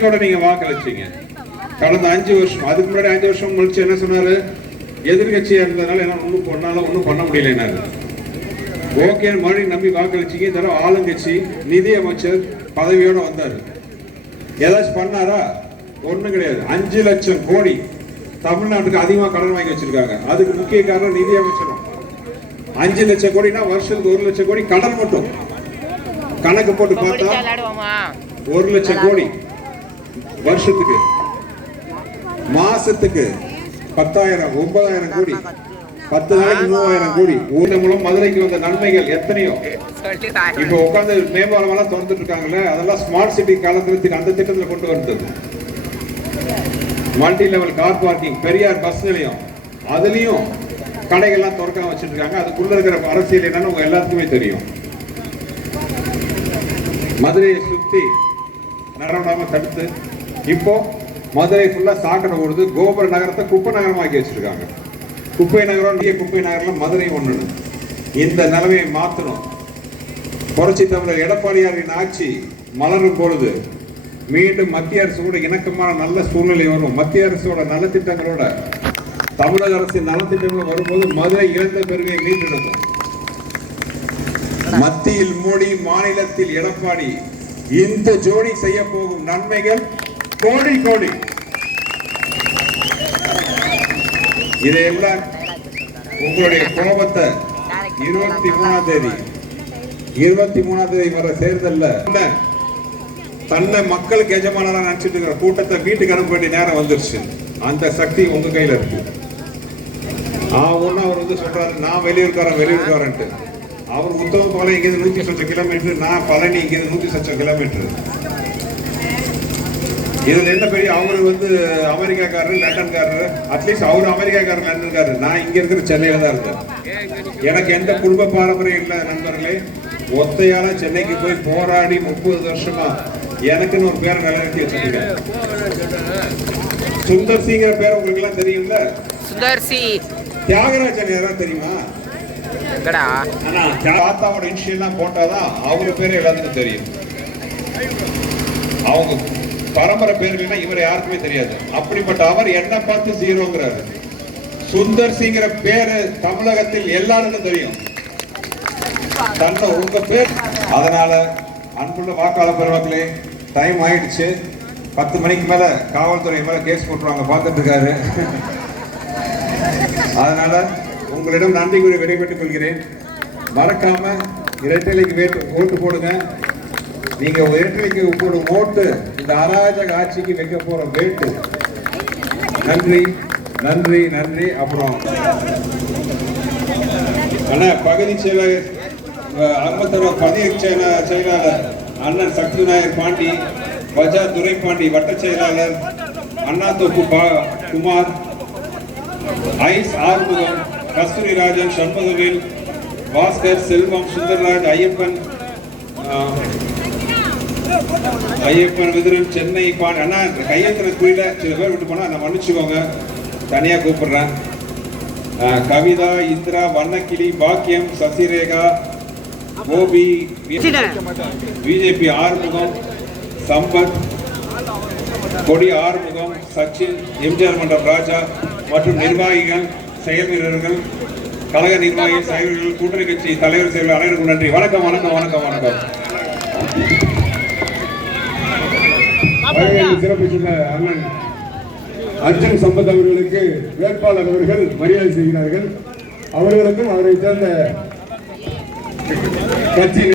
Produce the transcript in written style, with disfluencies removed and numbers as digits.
நம்பிக்கையோட நீங்க வாக்களிச்சீங்க. கடந்த 5 வருஷம், அதுக்கு முன்னாடி 5 வருஷம் கழிச்சு என்ன சொன்னாரு? எதிர்கட்சியா இருந்ததுனால என்ன ஒன்றும் பண்ண முடியல. ஓகே, மறுபடியும் நம்பி வாக்களிச்சீங்க. தடவை ஆளுங்கட்சி நிதி அமைச்சர் பதவியோட வந்தாரு. ஏதாச்சும் பண்ணாரா? ஒண்ணும் கிடையாது. 5 லட்சம் கோடி தமிழ்நாட்டுக்கு அதிகமாக கடன் வாங்கி வச்சிருக்காங்க. அதுக்கு முக்கிய காரணம் நிதி அமைச்சரும். 5 லட்சம் கோடினா வருஷத்துக்கு 1 லட்சம் கோடி கடன் மட்டும். கணக்கு போட்டு பார்த்தா 1 லட்சம் கோடி வருஷத்துக்கு, மாசத்துக்கு 10,000 9,000 கோடி, 10 நாளைக்கு 3,000 கோடி. ஊழல் மூலம் மதுரைக்கு வந்த நன்மைகள் எத்தனையோ. இப்ப உட்கார்ந்து மேம்பாலம் எல்லாம் திறந்துட்டு இருக்காங்கல்ல, அதெல்லாம் ஸ்மார்ட் சிட்டி காலத்துல அந்த திட்டத்துல கொண்டு வந்தது. Multi level car parking, Periyar bus நிலையம், அதுலயும் கடைகள்லாம் திறக்காம வச்சுட்டு இருக்காங்க. அதுக்குள்ள இருக்கிற அரசியல் என்னன்னு உங்க எல்லாத்துக்குமே தெரியும். மதுரையை சுத்தி நடனமா தடுத்து இப்போ மதுரை ஃபுல்லா சாக்கடை ஓடுது. கோபுர நகரத்தை குப்பை நகரமாக்கி வச்சிருக்காங்க. குப்பை நகரம், குப்பை நகர்ல மதுரை ஒண்ணு. இந்த நிலைமையை மாற்றணும். புரட்சி தமிழர் எடப்பாடியாரின் ஆட்சி மலரும் பொழுது மீண்டும் மத்திய அரசோட இணக்கமான நல்ல சூழ்நிலை வரும். மத்திய அரசோட நலத்திட்டங்களோட தமிழக அரசின் நலத்திட்டங்களும் வரும்போது மதுரை இழந்த பெருமையை மீட்டெடுக்கும். மத்தியில் மோடி, மாநிலத்தில் எடப்பாடி, இந்த ஜோடி செய்ய போகும் நன்மைகள் கோடி கோடி. இதையெல்லாம் உங்களுடைய கோபத்தை 23ஆம் தேதி வர தேர்தல்ல தன்னை மக்களுக்கு எஜமானரா நினைச்சிட்டு இருக்கிற கூட்டத்தை வீட்டுக்கு அனுப்ப வேண்டிய நேரம் வந்துருச்சு. அந்த சக்தி உங்க கையில இருக்கு. ஒன்னு அவர் சொல்றாரு, நான் வெளியூர்காரன்ட்டு. அவர் உத்தமபாளையம் இங்கிருந்து 100 சொச்ச கிலோமீட்டர், நான் பழனி இங்கிருந்து 100 சொச்ச கிலோமீட்டர். இதுல என்ன பெரிய, அவரு அமெரிக்காக்காரரு, லண்டன்காரரு. அட்லீஸ்ட் அவரு அமெரிக்காக்காரர், லண்டன்காரரு. நான் இங்க இருக்கிற சென்னையில தான் இருக்கேன். எனக்கு எந்த குடும்ப பாரம்பரியம் இல்லை நண்பர்களே. ஒத்தையால சென்னைக்கு போய் போராடி 30 வருஷமா எனக்குன்னு ஒரு பேரை நிலைநிறுத்தி வச்சிருக்கேன். சுந்தர் சிங்கிற பேர் உங்களுக்கு எல்லாம் தெரியும்ல? சுந்தர் சி. தியாகராஜன் யாராவது தெரியுமா? ஆனா தாத்தாவோட இனிஷியல்லாம் போட்டாதான் அவரு பேரு எல்லாத்துக்கும் தெரியும். அவங்க பரம்பரை பேருன்னா இவர் யாருக்குமே தெரியாது. அப்படிப்பட்ட அவர் என்ன பார்த்து 0ங்கிறாரு. சுந்தர் சிங்கிற பேரு தமிழகத்தில் எல்லாருக்கும் தெரியும். தன்னை உங்க பேர். அதனால அன்புள்ள வாக்காளர் பெருமக்களே, டைம் ஆயிடுச்சு. 10 மணிக்கு மேல காவல்துறை மேல கேஸ் போட்டுருவாங்க, பார்த்துட்டு இருக்காரு. அதனால உங்களிடம் நன்றி கூறி விடைபெற்றுக் கொள்கிறேன். மறக்காம இரட்டைலைக்கு ஓட்டு போடுங்க. நீங்க இரட்டைலைக்கு போடும் ஓட்டு இந்த அராஜக ஆட்சிக்கு வைக்க போற வேட்டு. நன்றி நன்றி நன்றி. அப்புறம் பகுதி செயலாளர் அகமத்தூர் பதிவு செயலாளர் அண்ணன் சக்தி விநாயகர் பாண்டி, பஜா துரைப்பாண்டி வட்ட செயலாளர், அண்ணாத்தோப்பு குமார், ஐஸ் ஆறுமுகம், கஸ்தூரி ராஜன், சண்முகவேல், பாஸ்கர், செல்வம், சுந்தர்ராஜ், ஐயப்பன் விதிரன், சென்னை பாண்டி. அண்ணா கையெழுத்து புரியல, சில பேர் விட்டு போனா நான் மன்னிச்சுக்கோங்க, தனியா கூப்பிடுறேன். கவிதா, இந்திரா, வண்ணக்கிளி, பாக்கியம், சசிரேகா, கோபி, பிஜேபி ஆறுமுகம், சம்பத், கொடி ஆறுமுகம், சச்சின், எம்ஜிஆர் மன்றம் ராஜா மற்றும் நிர்வாகிகள், செயல் வீரர்கள், கழக நிர்வாகிகள், செயல் வீரர்கள், கூட்டணி கட்சி தலைவர், செயலர் அனைவருக்கும் நன்றி. வணக்கம் வணக்கம் வணக்கம் வணக்கம். சிறப்பு சின்ன அண்ணன் அர்ஜுன் சம்பத் அவர்களுக்கு வேட்பாளர் அவர்கள் மரியாதை செய்கிறார்கள். அவர்களுக்கும் அவரை சேர்ந்த கட்சி